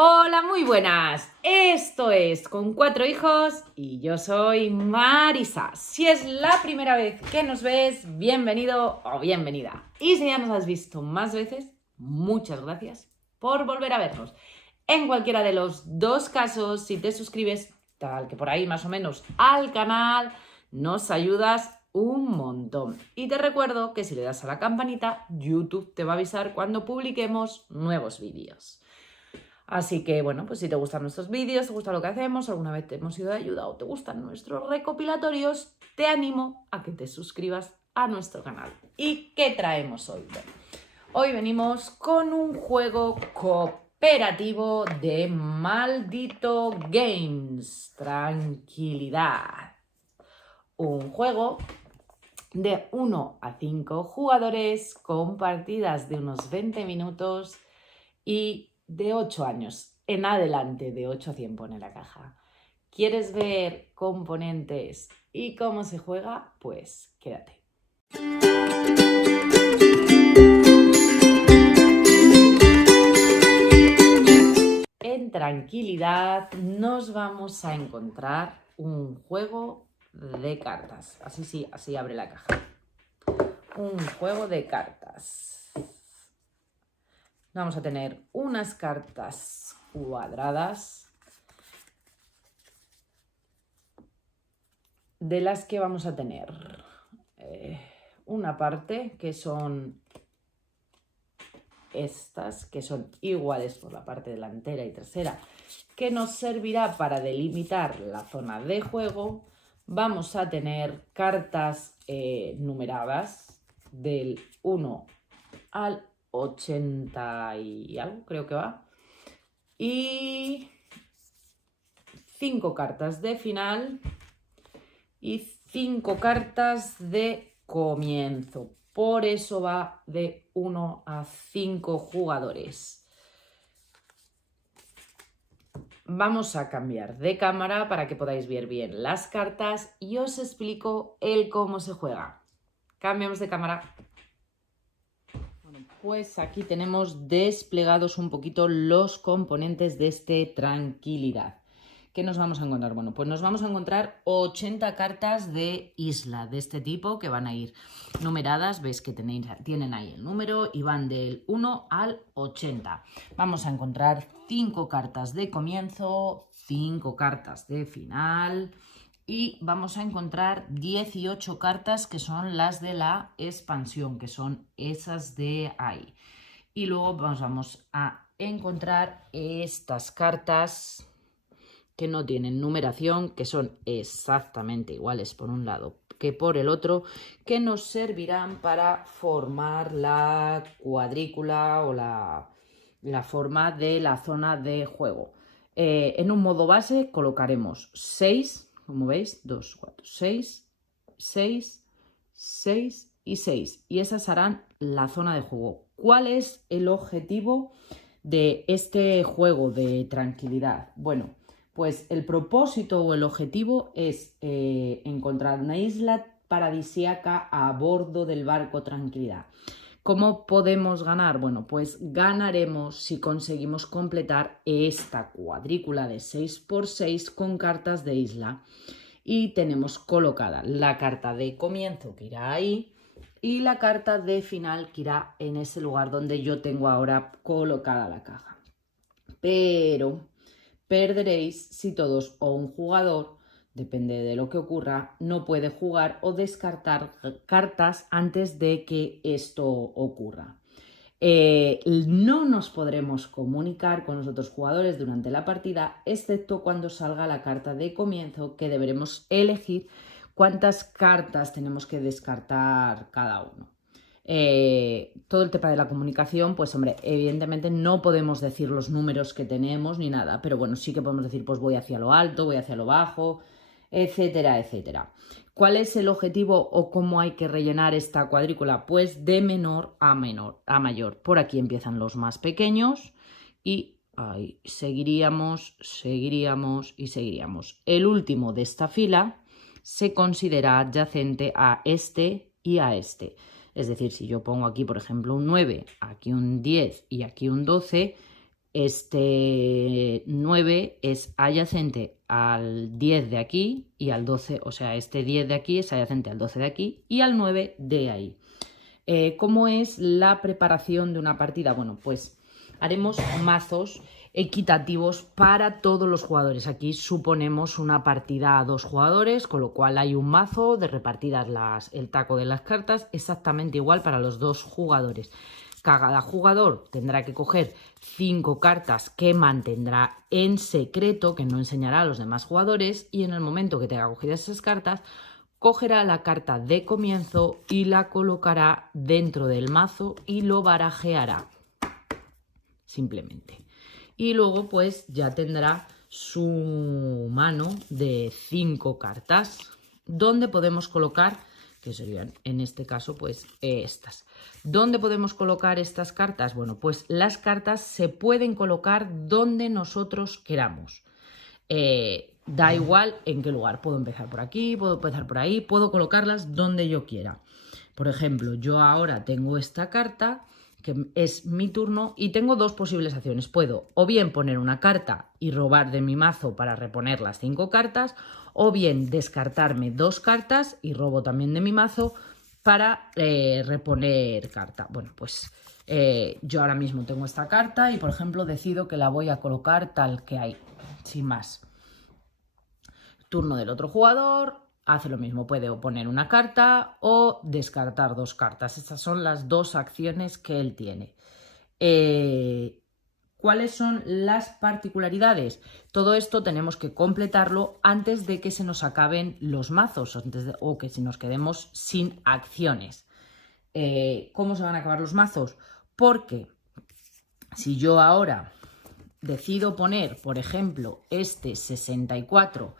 Hola, muy buenas. Esto es Con 4 hijos y yo soy Marisa. Si es la primera vez que nos ves, bienvenido o bienvenida. Y si ya nos has visto más veces, muchas gracias por volver a vernos. En cualquiera de los dos casos, si te suscribes, tal que por ahí más o menos, al canal, nos ayudas un montón. Y te recuerdo que si le das a la campanita, YouTube te va a avisar cuando publiquemos nuevos vídeos. Así que, bueno, pues si te gustan nuestros vídeos, te gusta lo que hacemos, alguna vez te hemos sido de ayuda o te gustan nuestros recopilatorios, te animo a que te suscribas a nuestro canal. ¿Y qué traemos hoy? Bueno, hoy venimos con un juego cooperativo de Maldito Games. Tranquilidad. Un juego de 1 a 5 jugadores con partidas de unos 20 minutos y de 8 años en adelante, de 8 a 100 pone la caja. ¿Quieres ver componentes y cómo se juega? Pues quédate. En tranquilidad nos vamos a encontrar un juego de cartas. Así abre la caja. Un juego de cartas. Vamos a tener unas cartas cuadradas de las que vamos a tener una parte que son estas, que son iguales por la parte delantera y trasera, que nos servirá para delimitar la zona de juego. Vamos a tener cartas numeradas del 1 al 80 y algo, creo que va. Y 5 cartas de final y 5 cartas de comienzo. Por eso va de 1 a 5 jugadores. Vamos a cambiar de cámara para que podáis ver bien las cartas y os explico el cómo se juega. Cambiamos de cámara. Bueno, pues aquí tenemos desplegados un poquito los componentes de este Tranquilidad. ¿Qué nos vamos a encontrar? Bueno, pues nos vamos a encontrar 80 cartas de isla de este tipo que van a ir numeradas. Veis que tienen ahí el número y van del 1 al 80. Vamos a encontrar 5 cartas de comienzo, 5 cartas de final y vamos a encontrar 18 cartas que son las de la expansión, que son esas de ahí. Y luego vamos a encontrar estas cartas que no tienen numeración, que son exactamente iguales por un lado que por el otro, que nos servirán para formar la cuadrícula o la forma de la zona de juego. En un modo base colocaremos 6, como veis, 2, 4, 6, 6, 6 y 6. Y esas harán la zona de juego. ¿Cuál es el objetivo de este juego de Tranquilidad? Bueno, pues el propósito o el objetivo es encontrar una isla paradisíaca a bordo del barco Tranquilidad. ¿Cómo podemos ganar? Bueno, pues ganaremos si conseguimos completar esta cuadrícula de 6×6 con cartas de isla. Y tenemos colocada la carta de comienzo que irá ahí y la carta de final que irá en ese lugar donde yo tengo ahora colocada la caja. Pero perderéis si todos o un jugador, depende de lo que ocurra, no puede jugar o descartar cartas antes de que esto ocurra. No nos podremos comunicar con los otros jugadores durante la partida, excepto cuando salga la carta de comienzo, que deberemos elegir cuántas cartas tenemos que descartar cada uno. Todo el tema de la comunicación, pues hombre, evidentemente no podemos decir los números que tenemos ni nada, pero bueno, sí que podemos decir pues voy hacia lo alto, voy hacia lo bajo, etcétera, etcétera. ¿Cuál es el objetivo o cómo hay que rellenar esta cuadrícula? Pues de menor a mayor. Por aquí empiezan los más pequeños y ahí seguiríamos y seguiríamos. El último de esta fila se considera adyacente a este y a este. Es decir, si yo pongo aquí, por ejemplo, un 9, aquí un 10 y aquí un 12, este 9 es adyacente al 10 de aquí y al 12, o sea, este 10 de aquí es adyacente al 12 de aquí y al 9 de ahí. ¿Cómo es la preparación de una partida? Bueno, pues haremos mazos equitativos para todos los jugadores. Aquí suponemos una partida a 2 jugadores, con lo cual hay un mazo de repartidas el taco de las cartas exactamente igual para los 2 jugadores. Cada jugador tendrá que coger 5 cartas que mantendrá en secreto, que no enseñará a los demás jugadores, y en el momento que tenga cogidas esas cartas, cogerá la carta de comienzo y la colocará dentro del mazo y lo barajeará, simplemente. Y luego pues ya tendrá su mano de 5 cartas, donde podemos colocar, que serían en este caso pues estas. ¿Dónde podemos colocar estas cartas? Bueno, pues las cartas se pueden colocar donde nosotros queramos. Da igual en qué lugar. Puedo empezar por aquí, puedo empezar por ahí, puedo colocarlas donde yo quiera. Por ejemplo, yo ahora tengo esta carta, que es mi turno, y tengo 2 posibles acciones. Puedo o bien poner una carta y robar de mi mazo para reponer las 5 cartas, o bien descartarme 2 cartas y robo también de mi mazo para reponer carta. Bueno, pues yo ahora mismo tengo esta carta y, por ejemplo, decido que la voy a colocar tal que hay, sin más. Turno del otro jugador, hace lo mismo, puede o poner una carta o descartar 2 cartas. Estas son las 2 acciones que él tiene. ¿Cuáles son las particularidades? Todo esto tenemos que completarlo antes de que se nos acaben los mazos o que si nos quedemos sin acciones. ¿Cómo se van a acabar los mazos? Porque si yo ahora decido poner, por ejemplo, este 64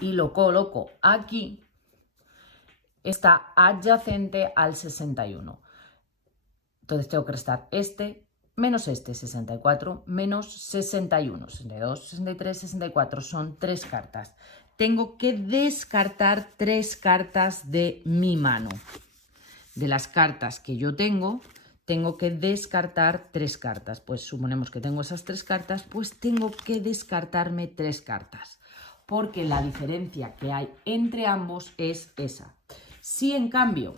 y lo coloco aquí, está adyacente al 61. Entonces tengo que restar este menos este 64 menos 61, 62, 63, 64, son 3 cartas. Tengo que descartar 3 cartas de mi mano. De las cartas que yo tengo que descartar 3 cartas. Pues suponemos que tengo esas 3 cartas, pues tengo que descartarme 3 cartas. Porque la diferencia que hay entre ambos es esa. Si en cambio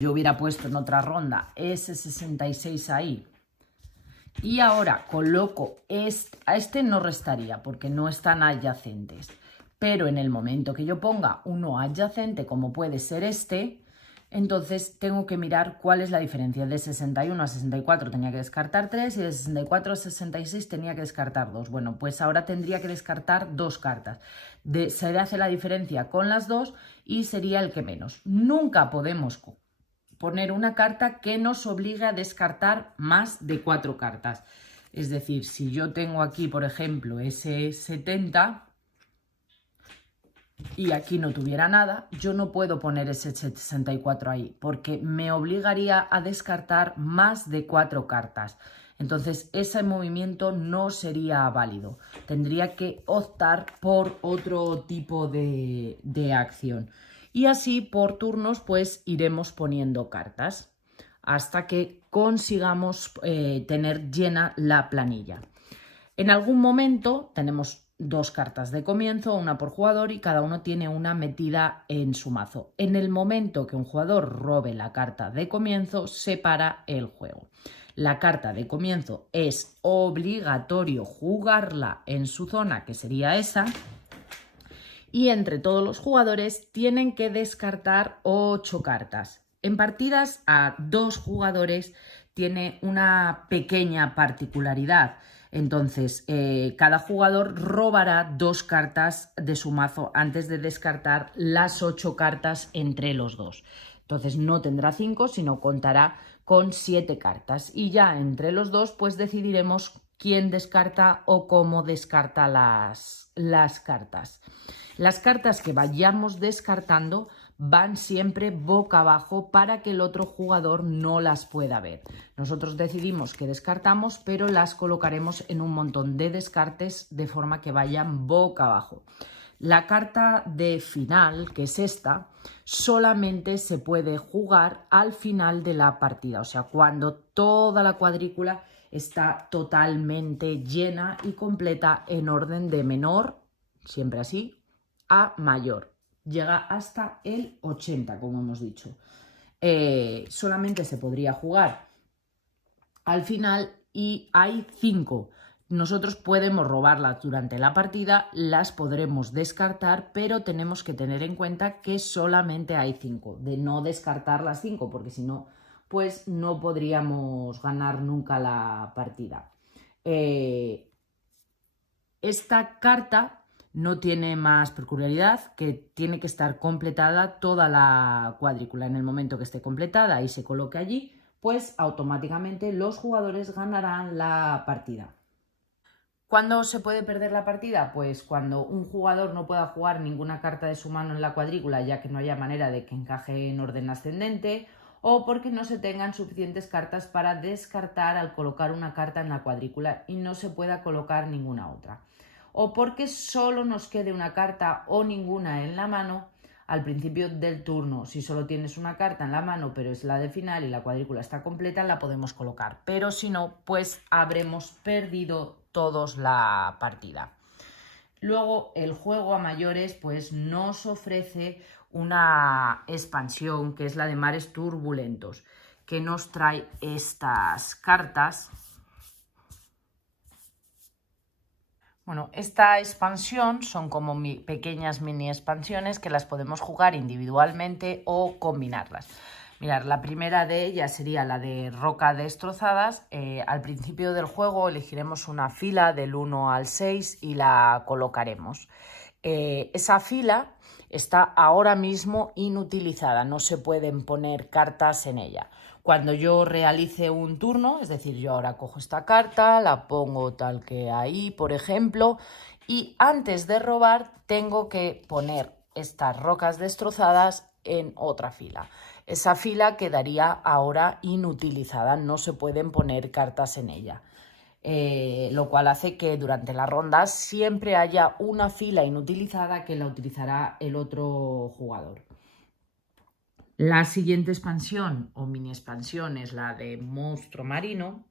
yo hubiera puesto en otra ronda ese 66 ahí y ahora coloco a este no restaría porque no están adyacentes, pero en el momento que yo ponga uno adyacente como puede ser este, entonces tengo que mirar cuál es la diferencia. De 61 a 64 tenía que descartar 3 y de 64 a 66 tenía que descartar 2. Bueno, pues ahora tendría que descartar 2 cartas. Se hace la diferencia con las 2 y sería el que menos. Nunca podemos poner una carta que nos obligue a descartar más de 4 cartas. Es decir, si yo tengo aquí, por ejemplo, ese 70 y aquí no tuviera nada, yo no puedo poner ese 64 ahí porque me obligaría a descartar más de 4 cartas. Entonces ese movimiento no sería válido. Tendría que optar por otro tipo de acción. Y así por turnos pues iremos poniendo cartas hasta que consigamos tener llena la planilla. En algún momento tenemos 2 cartas de comienzo, una por jugador, y cada uno tiene una metida en su mazo. En el momento que un jugador robe la carta de comienzo, se para el juego. La carta de comienzo es obligatorio jugarla en su zona, que sería esa, y entre todos los jugadores tienen que descartar 8 cartas. En partidas a 2 jugadores tiene una pequeña particularidad. Entonces, cada jugador robará 2 cartas de su mazo antes de descartar las 8 cartas entre los dos. Entonces no tendrá 5, sino contará con 7 cartas. Y ya entre los dos, pues decidiremos quién descarta o cómo descarta las cartas. Las cartas que vayamos descartando van siempre boca abajo para que el otro jugador no las pueda ver. Nosotros decidimos que descartamos, pero las colocaremos en un montón de descartes de forma que vayan boca abajo. La carta de final, que es esta, solamente se puede jugar al final de la partida, o sea, cuando toda la cuadrícula está totalmente llena y completa en orden de menor, siempre así, a mayor. Llega hasta el 80, como hemos dicho. Solamente se podría jugar al final y hay 5. Nosotros podemos robarlas durante la partida, las podremos descartar, pero tenemos que tener en cuenta que solamente hay 5, de no descartar las 5, porque si no, pues no podríamos ganar nunca la partida. Esta carta no tiene más peculiaridad que tiene que estar completada toda la cuadrícula. En el momento que esté completada y se coloque allí, pues automáticamente los jugadores ganarán la partida. ¿Cuándo se puede perder la partida? Pues cuando un jugador no pueda jugar ninguna carta de su mano en la cuadrícula, ya que no haya manera de que encaje en orden ascendente, o porque no se tengan suficientes cartas para descartar al colocar una carta en la cuadrícula y no se pueda colocar ninguna otra. O porque solo nos quede una carta o ninguna en la mano al principio del turno. Si solo tienes una carta en la mano, pero es la de final y la cuadrícula está completa, la podemos colocar. Pero si no, pues habremos perdido todos la partida. Luego, el juego a mayores pues nos ofrece una expansión que es la de Mares Turbulentos, que nos trae estas cartas. Bueno, esta expansión son como pequeñas mini expansiones que las podemos jugar individualmente o combinarlas. Mirad, la primera de ellas sería la de Roca Destrozadas. Al principio del juego elegiremos una fila del 1 al 6 y la colocaremos. Esa fila está ahora mismo inutilizada, no se pueden poner cartas en ella. Cuando yo realice un turno, es decir, yo ahora cojo esta carta, la pongo tal que ahí, por ejemplo, y antes de robar tengo que poner estas rocas destrozadas en otra fila. Esa fila quedaría ahora inutilizada, no se pueden poner cartas en ella. Lo cual hace que durante la ronda siempre haya una fila inutilizada que la utilizará el otro jugador. La siguiente expansión o mini expansión es la de Monstruo Marino.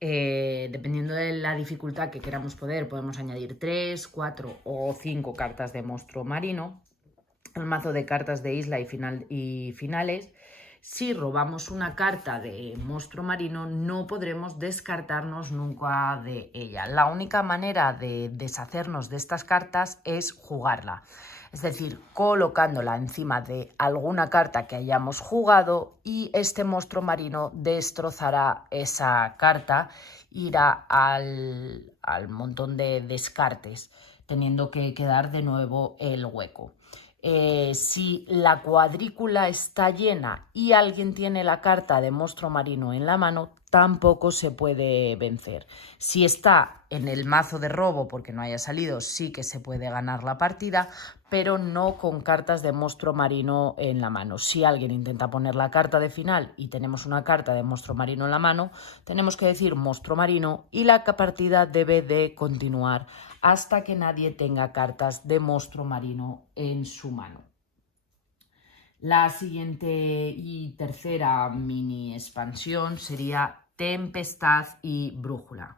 Dependiendo de la dificultad que queramos podemos añadir 3, 4 o 5 cartas de Monstruo Marino. El mazo de cartas de isla y finales. Si robamos una carta de Monstruo Marino, no podremos descartarnos nunca de ella. La única manera de deshacernos de estas cartas es jugarla. Es decir, colocándola encima de alguna carta que hayamos jugado y este monstruo marino destrozará esa carta, irá al montón de descartes, teniendo que quedar de nuevo el hueco. Si la cuadrícula está llena y alguien tiene la carta de monstruo marino en la mano, tampoco se puede vencer. Si está en el mazo de robo porque no haya salido, sí que se puede ganar la partida, pero no con cartas de monstruo marino en la mano. Si alguien intenta poner la carta de final y tenemos una carta de monstruo marino en la mano, tenemos que decir monstruo marino y la partida debe de continuar hasta que nadie tenga cartas de monstruo marino en su mano. La siguiente y tercera mini expansión sería Tempestad y Brújula.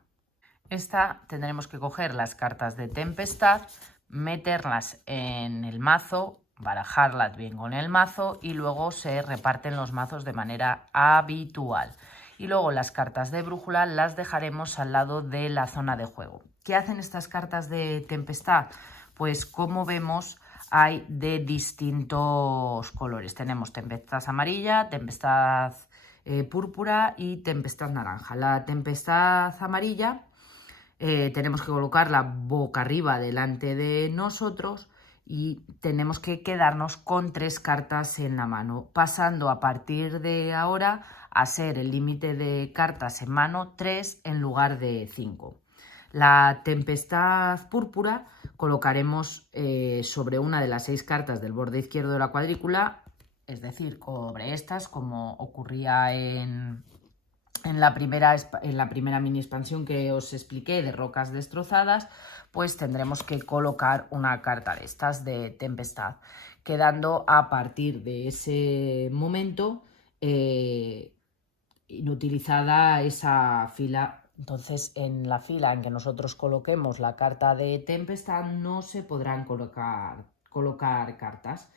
Esta tendremos que coger las cartas de Tempestad, meterlas en el mazo, barajarlas bien con el mazo y luego se reparten los mazos de manera habitual. Y luego las cartas de Brújula las dejaremos al lado de la zona de juego. ¿Qué hacen estas cartas de Tempestad? Pues como vemos hay de distintos colores. Tenemos Tempestad amarilla, Tempestad púrpura y Tempestad naranja. La Tempestad amarilla tenemos que colocarla boca arriba delante de nosotros y tenemos que quedarnos con 3 cartas en la mano, pasando a partir de ahora a ser el límite de cartas en mano 3 en lugar de 5. La Tempestad púrpura colocaremos sobre una de las 6 cartas del borde izquierdo de la cuadrícula, es decir, sobre estas, como ocurría en la primera mini expansión que os expliqué de rocas destrozadas, pues tendremos que colocar una carta de estas de Tempestad, quedando a partir de ese momento inutilizada esa fila Entonces, en la fila en que nosotros coloquemos la carta de tempestad no se podrán colocar cartas.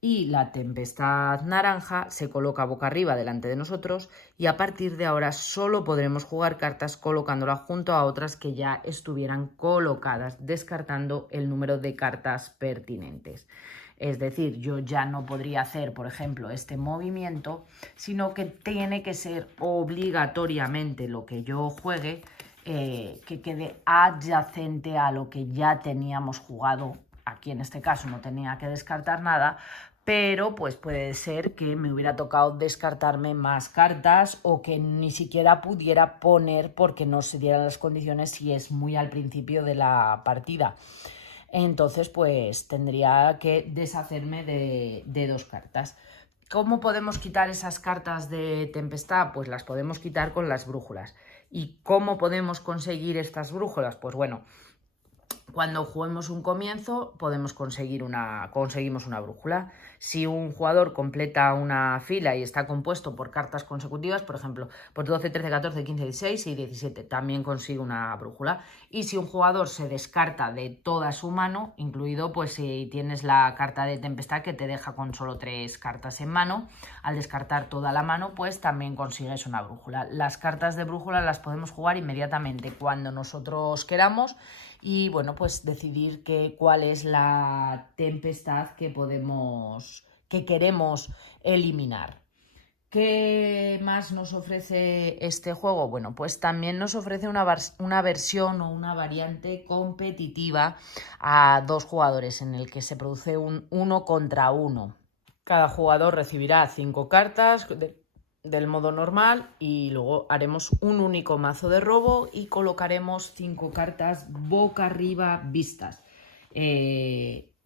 Y la tempestad naranja se coloca boca arriba delante de nosotros y a partir de ahora solo podremos jugar cartas colocándola junto a otras que ya estuvieran colocadas, descartando el número de cartas pertinentes. Es decir, yo ya no podría hacer, por ejemplo, este movimiento, sino que tiene que ser obligatoriamente lo que yo juegue que quede adyacente a lo que ya teníamos jugado. Aquí en este caso no tenía que descartar nada, pero pues puede ser que me hubiera tocado descartarme más cartas o que ni siquiera pudiera poner porque no se dieran las condiciones si es muy al principio de la partida. Entonces pues tendría que deshacerme de 2 cartas. ¿Cómo podemos quitar esas cartas de tempestad? Pues las podemos quitar con las brújulas. ¿Y cómo podemos conseguir estas brújulas? Pues bueno, cuando juguemos un comienzo conseguimos una brújula. Si un jugador completa una fila y está compuesto por cartas consecutivas, por ejemplo, por 12, 13, 14, 15, 16 y 17, también consigue una brújula. Y si un jugador se descarta de toda su mano, incluido pues si tienes la carta de tempestad que te deja con solo 3 cartas en mano, al descartar toda la mano pues también consigues una brújula. Las cartas de brújula las podemos jugar inmediatamente cuando nosotros queramos y bueno, pues decidir cuál es la tempestad que queremos eliminar. ¿Qué más nos ofrece este juego? Bueno, pues también nos ofrece una versión o una variante competitiva a 2 jugadores en el que se produce un 1 contra 1. Cada jugador recibirá 5 cartas del modo normal y luego haremos un único mazo de robo y colocaremos 5 cartas boca arriba vistas.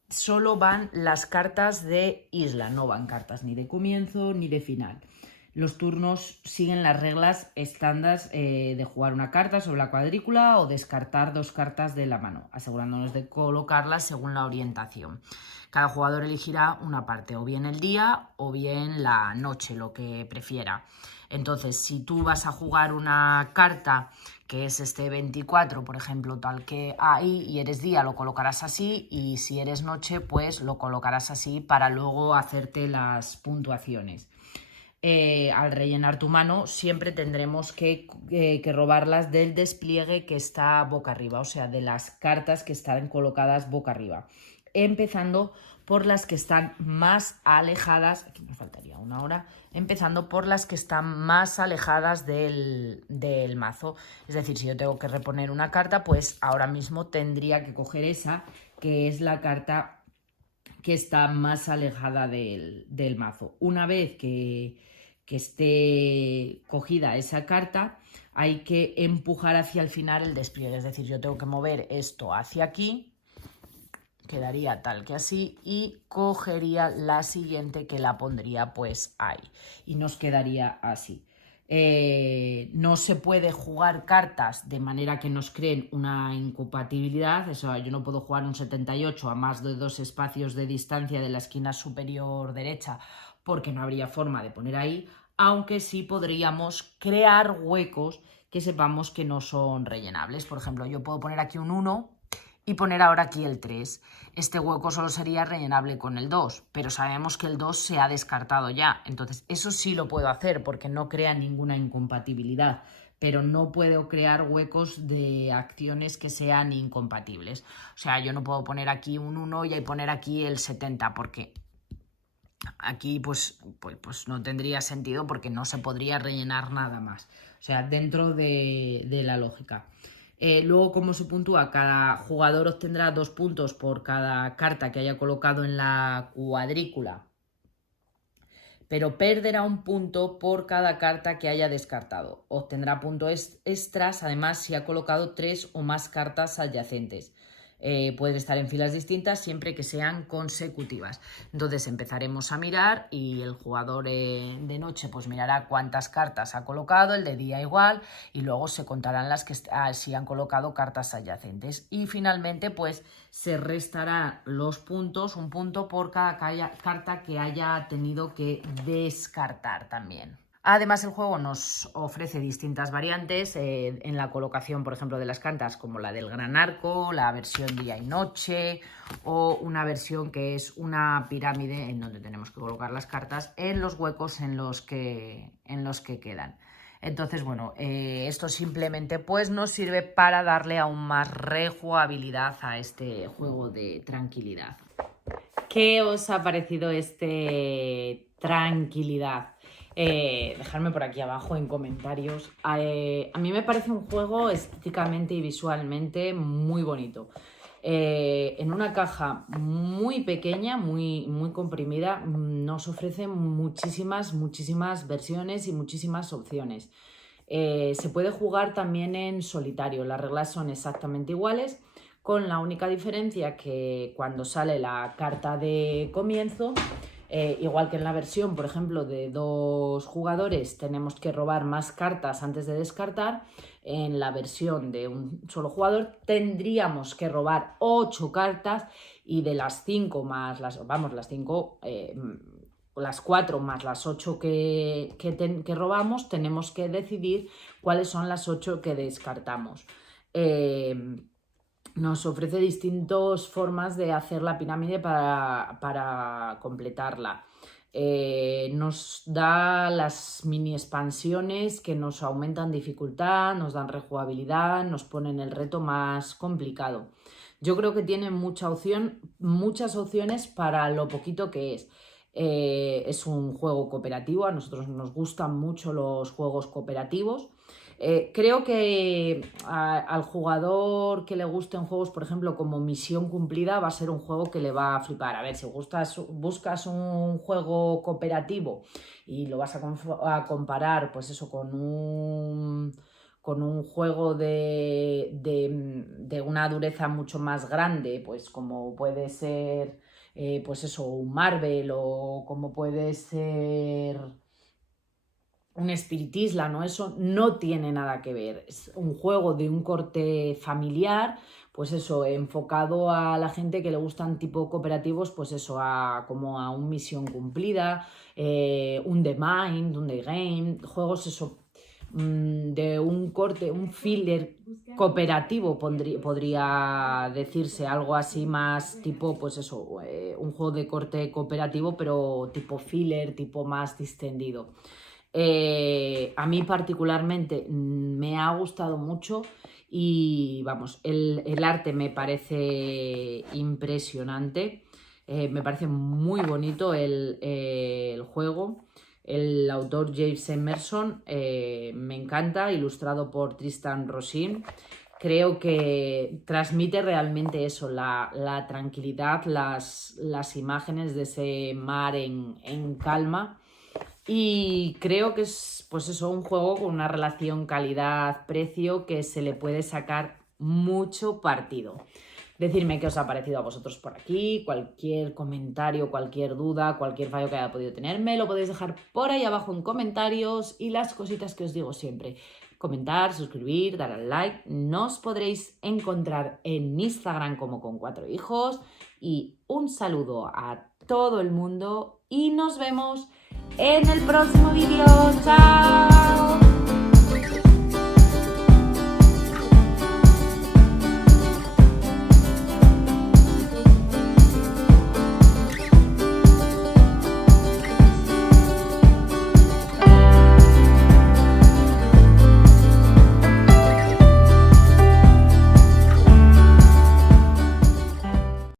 Solo van las cartas de isla, no van cartas ni de comienzo ni de final. Los turnos siguen las reglas estándar de jugar una carta sobre la cuadrícula o descartar 2 cartas de la mano, asegurándonos de colocarlas según la orientación. Cada jugador elegirá una parte, o bien el día o bien la noche, lo que prefiera. Entonces, si tú vas a jugar una carta que es este 24, por ejemplo, tal que ahí, y eres día, lo colocarás así, y si eres noche, pues lo colocarás así para luego hacerte las puntuaciones. Al rellenar tu mano siempre tendremos que robarlas del despliegue que está boca arriba, o sea, de las cartas que están colocadas boca arriba, empezando por las que están más alejadas, aquí me faltaría una hora, empezando por las que están más alejadas del mazo. Es decir, si yo tengo que reponer una carta, pues ahora mismo tendría que coger esa, que es la carta que está más alejada del mazo. Una vez que esté cogida esa carta, hay que empujar hacia el final el despliegue. Es decir, yo tengo que mover esto hacia aquí, quedaría tal que así, y cogería la siguiente que la pondría pues ahí. Y nos quedaría así. No se puede jugar cartas de manera que nos creen una incompatibilidad. Eso, yo no puedo jugar un 78 a más de 2 espacios de distancia de la esquina superior derecha porque no habría forma de poner ahí, aunque sí podríamos crear huecos que sepamos que no son rellenables. Por ejemplo, yo puedo poner aquí un 1 y poner ahora aquí el 3. Este hueco solo sería rellenable con el 2, pero sabemos que el 2 se ha descartado ya. Entonces, eso sí lo puedo hacer porque no crea ninguna incompatibilidad, pero no puedo crear huecos de acciones que sean incompatibles. O sea, yo no puedo poner aquí un 1 y poner aquí el 70 porque aquí pues no tendría sentido porque no se podría rellenar nada más. O sea, dentro de la lógica. Luego, ¿cómo se puntúa? Cada jugador obtendrá 2 puntos por cada carta que haya colocado en la cuadrícula, pero perderá 1 punto por cada carta que haya descartado. Obtendrá puntos extras, además, si ha colocado 3 o más cartas adyacentes. Pueden estar en filas distintas siempre que sean consecutivas. Entonces empezaremos a mirar y el jugador de noche pues mirará cuántas cartas ha colocado, el de día igual, y luego se contarán las que si han colocado cartas adyacentes. Y finalmente pues se restarán los puntos, 1 punto por cada carta que haya tenido que descartar también. Además, el juego nos ofrece distintas variantes en la colocación, por ejemplo, de las cartas, como la del gran arco, la versión día y noche, o una versión que es una pirámide en donde tenemos que colocar las cartas en los huecos en los que quedan. Entonces, bueno, esto simplemente pues nos sirve para darle aún más rejugabilidad a este juego de tranquilidad. ¿Qué os ha parecido este tranquilidad? Dejadme por aquí abajo en comentarios. A mí me parece un juego estéticamente y visualmente muy bonito. En una caja muy pequeña, muy comprimida, nos ofrece muchísimas versiones y muchísimas opciones. Se puede jugar también en solitario, las reglas son exactamente iguales, con la única diferencia que cuando sale la carta de comienzo, igual que en la versión, por ejemplo, de 2 jugadores, tenemos que robar más cartas antes de descartar. En la versión de un solo jugador tendríamos que robar 8 cartas y de las 5 más las 4 más las 8 que robamos, tenemos que decidir cuáles son las 8 que descartamos. Nos ofrece distintas formas de hacer la pirámide para completarla. Nos da las mini expansiones que nos aumentan dificultad, nos dan rejugabilidad, nos ponen el reto más complicado. Yo creo que tiene muchas opciones para lo poquito que es. Es un juego cooperativo, a nosotros nos gustan mucho los juegos cooperativos. Creo que al jugador que le gusten juegos, por ejemplo, como Misión Cumplida, va a ser un juego que le va a flipar. A ver, si buscas un juego cooperativo y lo vas a comparar, pues eso, con un juego de una dureza mucho más grande, pues como puede ser, pues eso, un Marvel, o como puede ser un Spirit Island, ¿no? Eso no tiene nada que ver. Es un juego de un corte familiar, pues eso, enfocado a la gente que le gustan tipo cooperativos, pues eso, como a un Misión Cumplida, un The Mind, un The Game, juegos eso, de un corte, un filler cooperativo podría decirse, algo así más tipo, pues eso, un juego de corte cooperativo, pero tipo filler, tipo más distendido. A mí particularmente me ha gustado mucho y vamos, el arte me parece impresionante, me parece muy bonito el juego. El autor James Emerson me encanta, ilustrado por Tristan Rosin. Creo que transmite realmente eso, la tranquilidad, las imágenes de ese mar en calma. Y creo que es, pues eso, un juego con una relación calidad-precio que se le puede sacar mucho partido. Decidme qué os ha parecido a vosotros por aquí, cualquier comentario, cualquier duda, cualquier fallo que haya podido tener, me lo podéis dejar por ahí abajo en comentarios, y las cositas que os digo siempre: comentar, suscribir, dar al like. Nos podréis encontrar en Instagram como Con4Hijos, y un saludo a todo el mundo y nos vemos en el próximo vídeo. ¡Chao!